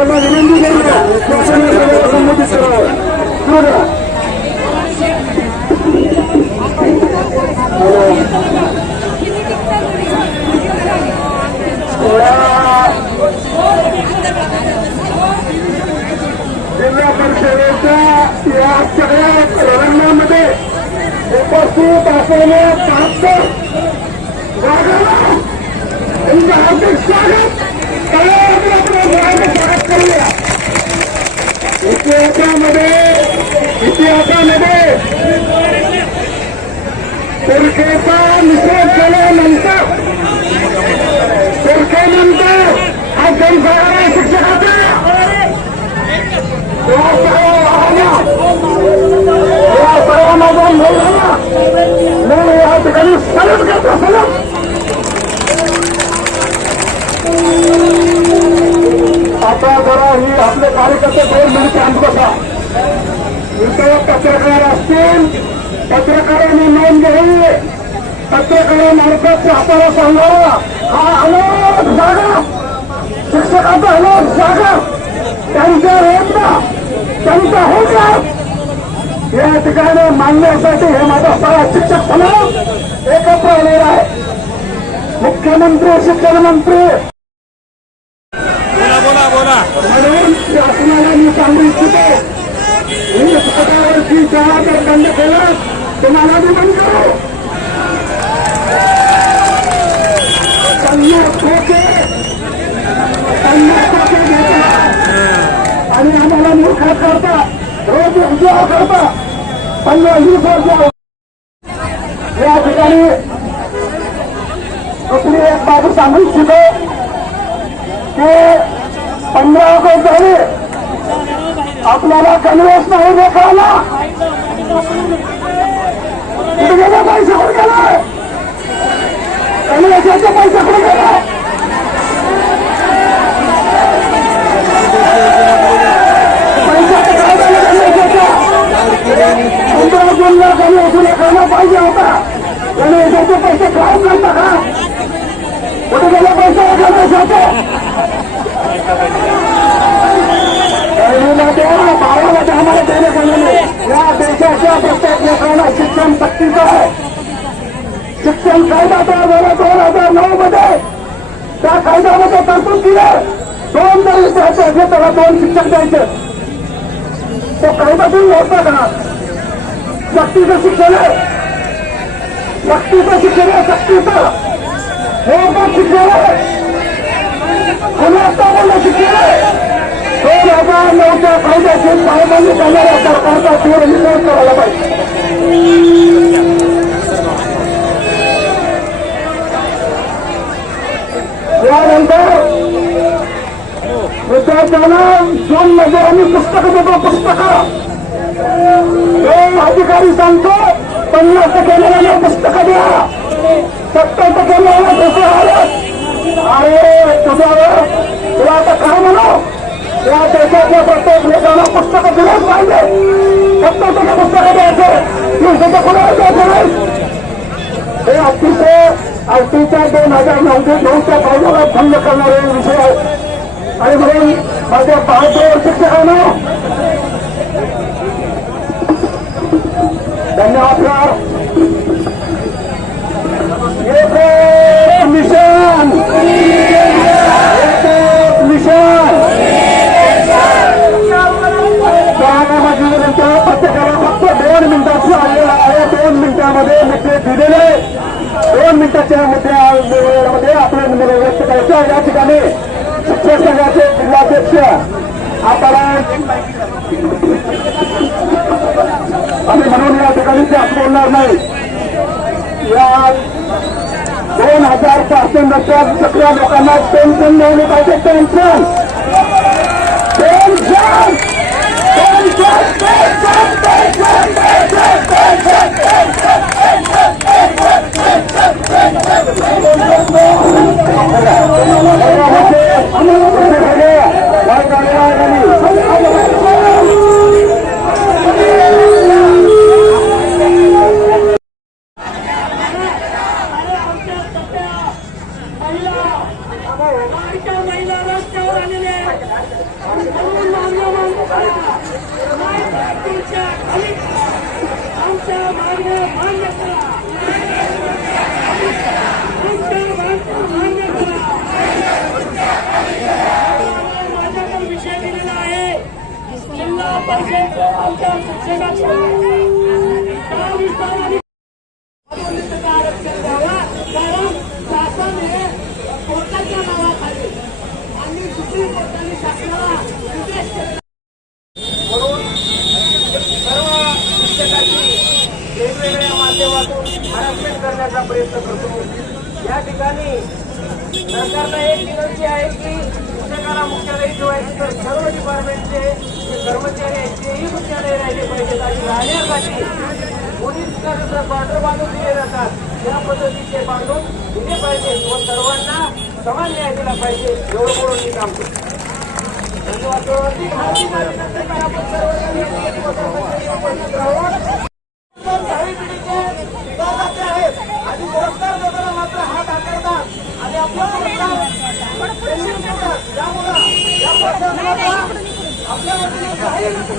त्यांना विनंती करूया शासनाने संबोधित करावं जिल्हा परिषदेच्या या सगळ्या रंगामध्ये उपस्थित असलेल्या बहात्तर जागांना तुमचं हार्दिक स्वागत करूया इतिहासामध्ये इतिहासामध्ये तुर्केचा निषेध केल्यानंतर तुर्केनंतर हा जनसाधारण शिक्षकाचा या सगळ्या वाहना या सर्वांना महिलांना मी या ठिकाणी सलट करतो सलट आता जरा आपले कार्यकर्ते दोन मिनिटे अंत बसा इथं पत्रकार असतील पत्रकारांनी नोंद घ्यावी. पत्रकारामार्फत आपल्याला सांगावा हा अनेक जागा. शिक्षकाचा अनेक जागा. त्यांच्या होत्या त्यांच्या होत्या या ठिकाणी मांडण्यासाठी हे माझा सगळा शिक्षक समाज एकत्र आलेला आहे. मुख्यमंत्री शिक्षण मंत्री बोला बोला बोला म्हणून शासनाला मी सांगू इच्छितो ही स्वतःवरची शाळा जर बंद केलं तुम्हाला मी बंद करू पन्नास खोके पन्नास खोके घेता आणि आम्हाला मूर्ख करता रोज उद्योग करता पन्नास वीस वर्ष या ठिकाणी दुसरी एक बाजू सांगू इच्छितो की पंधरा ऑगस्ट झाले आपल्याला कन्व्हेन्स नाही देखावला कुठे गेले? पैसे कुठे गेले? कन्व्हेन्सचे पैसे कुठे गेला पंधरा जूनला पाहिजे होता. पैसे काय करता का? कुठे गेले पैसे? कन्व्हेन्सचे पहिलीला द्या बाराला द्या आम्हाला देणे झालेले या देशाच्या प्रत्येक लोकांना शिक्षण सक्तीचं आहे. शिक्षण कायदा तयार झाला दोन हजार नऊ मध्ये त्या कायद्यामध्ये तरतूद दिली दोन जर विद्यार्थी असले त्याला दोन शिक्षक द्यायचे. तो कायदा तुम्ही होता का सक्तीचं शिक्षण आहे. सक्तीचं शिक्षण आहे सक्तीचं हे पण शिक्षण आहे. गुन्हा शिक्षण आहे. दोन हजार नऊच्या कायद्याचे साहेबांनी करणाऱ्या सरकारचा तीव्र निषेध करायला पाहिजे. यानंतर विद्यार्थ्यांना जून मध्ये आम्ही पुस्तकं देतो पुस्तकं. हे अधिकारी सांगतो पन्नास टक्के मुलांना पुस्तकं द्या. सत्तर टक्के मुलांना पुस्तकं आले अरे तुझ्यावर तुला आता काय म्हणू. या देशातल्या प्रत्येक लोकांना पुस्तकं दिलंच पाहिजे. फक्त टक्के पुस्तकं द्यायचे. तीस कुणाला द्यायचे नाही. हे अतिशय अतिशय दोन हजार नऊशे नऊच्या बाजूला भंग करणारे विषय आहेत आणि म्हणून माझ्या बहात्तर शिक्षकांना धन्यवाद आम्ही म्हणून या ठिकाणी जास्त बोलणार नाही. या दोन हजार पाचशे नसतात सगळ्या लोकांना पेन्शन मिळवली पाहिजे. Pension! Pension! Pension! Pension! Pension! Pension! Pension! I'm आरक्षण द्यावा कारण शासन हे कोर्टाच्या नावाखाली आणि सुप्रीम कोर्टाने शासनाला निर्देश म्हणून सर्व वेगवेगळ्या माध्यमातून करण्याचा प्रयत्न करतो या ठिकाणी सरकारला एक विनंती आहे की शिक्षकाला मुख्यालय ठेवायचे तर सर्व डिपार्टमेंटचे कर्मचारी आहेत राहिले पाहिजेत आणि राहण्यासाठी पोलीस क्वार्टर बांधून दिले जातात त्या पद्धतीचे बांधून दिले पाहिजे व सर्वांना समान न्याय दिला पाहिजे एवढं बोलून मी काम करतो काही पिढीचे विभागाचे आहेत आणि पुरस्कार देताना मात्र हात आकारतात आणि आपला पुरस्कार पेंडिंग ठेवतात त्यामुळं या प्रशासनाचा आपल्या वतीने काही प्रयत्न करतो. अशा व्यवस्था ह्या लोकांनी प्रयत्न केला होतो. तसाच जिल्हा पातळीवर सुद्धा झाला पाहिजे. ही माझी मागणी आहे कालच माननीय मंत्री श्री तर्फे झाली येत्या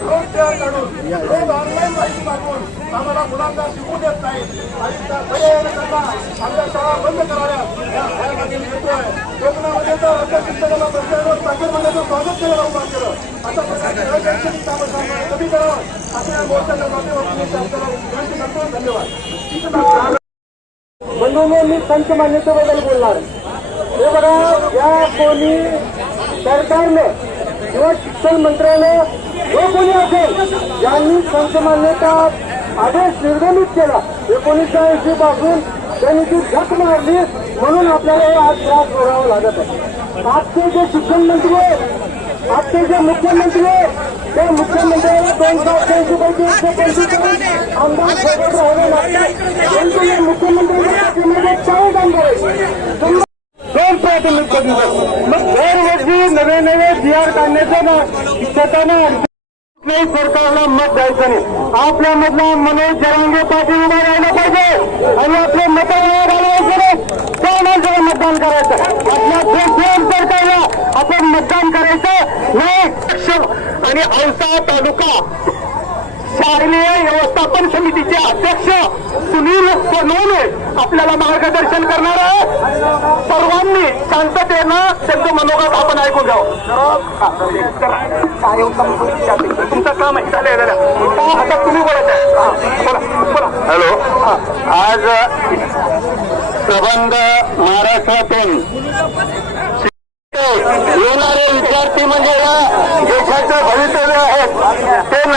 रोज तयार काढून रोज ऑनलाईन माहिती मागून आम्हाला मुलांना शिकू देत नाही आणि त्या पर्यायाकरता आमच्या शाळा बंद कराव्यात या कोकणामध्ये तर आमच्या शिक्षकाला बसल्यावर चाकरमान्याचं स्वागत केलं जाऊन केलं अशा प्रकारचे अशैक्षणिक कामं कमी करावं असं या मोर्चाच्या माध्यमातून विनंती करतो धन्यवाद म्हणून मी संत मान्यतेबद्दल बोलणार हे बघा या कोणी सरकारने किंवा शिक्षण मंत्र्याने जो कोणी असेल यांनी पंचमान्यता आदेश निर्गमित केला. एकोणीसशे ऐंशी पासून त्यांनी ती झक मारली म्हणून आपल्याला आज त्रास भोगावा लागत आहे. आजचे जे शिक्षण मंत्री आहेत आजचे जे मुख्यमंत्री आहेत त्या मुख्यमंत्र्याला दोन सातशे ऐंशी पैकी एकशे पंचवीस आमदार सोबत राहावे लागतात परंतु या मुख्यमंत्र्यांच्या पाठीमागे आमदार मग दरवर्षी नवे नवे जी आर काढण्याचं ना शिक्षकांना कुठल्याही सरकारला मत द्यायचं नाही. आपल्यामधला मनोज जरांगे पाटील उभा राहिला पाहिजे. आणि आपले मत घालायचे त्या माणसाला मतदान करायचं? आपल्या देशभर सरकारला आपण मतदान करायचं नाही. आणि औसा तालुका शालेय व्यवस्थापन समितीचे अध्यक्ष सुनील सोनवणे आपल्याला मार्गदर्शन करणार आहे सर्वांनी शांततेनं त्यांचं मनोगत आपण ऐकून घ्यावं. काय तुमचं काम आहे चालेल आता तुम्ही बोलत आहे बोला. हॅलो. आज प्रबंध महाराष्ट्रातून येणारे विद्यार्थी म्हणजे या देशाचं भवितव्य आहेत ते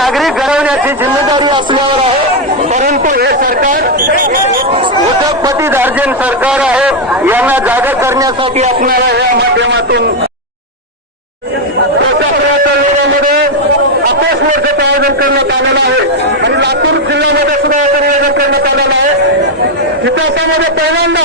याची जिम्मेदारी असणार आहे. परंतु हे सरकार उद्योगपती दार्जिन सरकार आहे. यांना जागा करण्यासाठी आपल्याला या माध्यमातून प्रशासनाच्या अपेस मोर्चाचं आयोजन करण्यात आलेलं आहे. आणि लातूर जिल्ह्यामध्ये सुद्धा याचं नियोजन करण्यात आलेलं आहे. इतिहासामध्ये पहिल्यांदा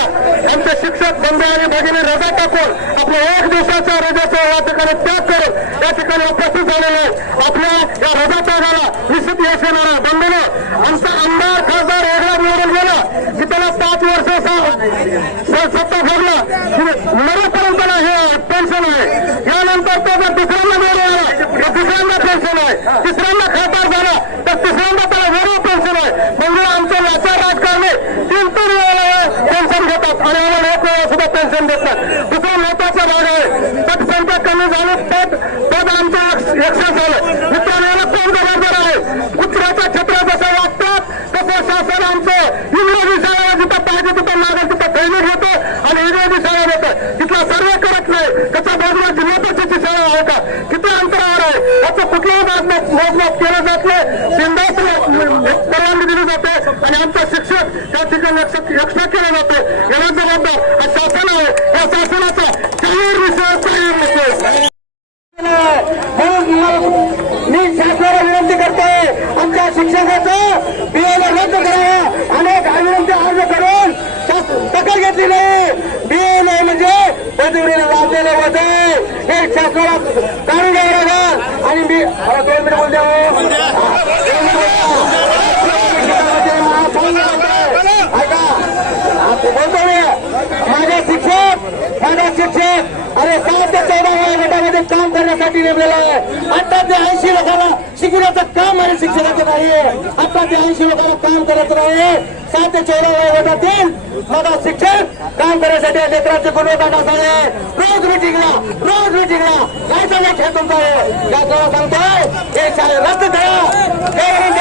आमचे शिक्षक बंधू आणि भगिनी रजा टाकून आपल्या एक दिवसाचा रजाचा या ठिकाणी त्याग करून या ठिकाणी उपस्थित झालेलं आहे आपल्या या रजा त्यागाला निश्चित यश येणार आहे बंधूनं आमचा आमदार खासदार एकनाथ निवडून गेला की त्याला पाच वर्ष स- सत्ता भोगला मरेपर्यंत हे पेन्शन आहे. यानंतर त्याचा दुसऱ्यांदा निवडून आला तर दुसऱ्यांदा पेन्शन आहे. तिसऱ्यांदा खासदार झाला तर तिसऱ्यांदा त्याला वेगळं पेन्शन आहे. म्हणजे आमच्या लाचार राजकारणी तीन तीन वेळेला पेन्शन घेतात आणि आम्हाला एक वेळा सुद्धा पेन्शन देतात दुसरा महत्त्वाचा भाग आहे पटसंख्या कमी झाली पद पद आमचं एक्सेस झालं मित्रांनो याला कोण जबाबदार आहे कुत्र्याच्या छत्र्या जसं वागतात तसं शासन आमचं इंग्रजी शाळेला जिथं पाहिजे तिथं मागेल तिथं ट्रेनिंग घेतं आणि इंग्रजी शाळा देतं तिथला सर्वे करत नाही त्याच्या बाजूला जिल्हा परिषदची शाळा आहे का किती अंतरावर आहे याचं कुठलाही मोजमाप मोजमाप केलं जात नाही बिंदास्त परवानगी दिली जाते आणि आमचं शिक्षक त्या ठिकाणी लक्ष केलं जातं याला जबाबदार हा शासन आहे या शासनाचा जाहीर विषय जाहीर विषय मी शासनाला विनंती करतोय आमच्या शिक्षकाचं बीएला रद्द करा. अनेक विनंती अर्ज करून शासन दखल घेतली नाही. बीए नाही म्हणजे पदवीला लाभलेले होते हे शासनाला कारण घ्यावं लागेल. आणि मी दोन मिनिट बोल द्या हो. दोन मिनिटं. ऐका आता माझे शिक्षक माझा शिक्षक अरे सात ते चौदा वेळा गटामध्ये काम करण्यासाठी नेमलेला आहे. आता ते ऐंशी लोकांना शिकवण्याचं काम आणि शिक्षणाचं नाही आता ते ऐंशी लोकांना काम करायचं नाही सात ते चौदा वेळा गटातील माझा शिक्षक काम करण्यासाठी या लेकरांचे गुणवत्ता टाकावे रोज मिटिंगला रोज मिटिंगला काय सांगायचं हे तुमचा आहे? या तुम्हाला सांगतोय? हे शाळा रद्द करा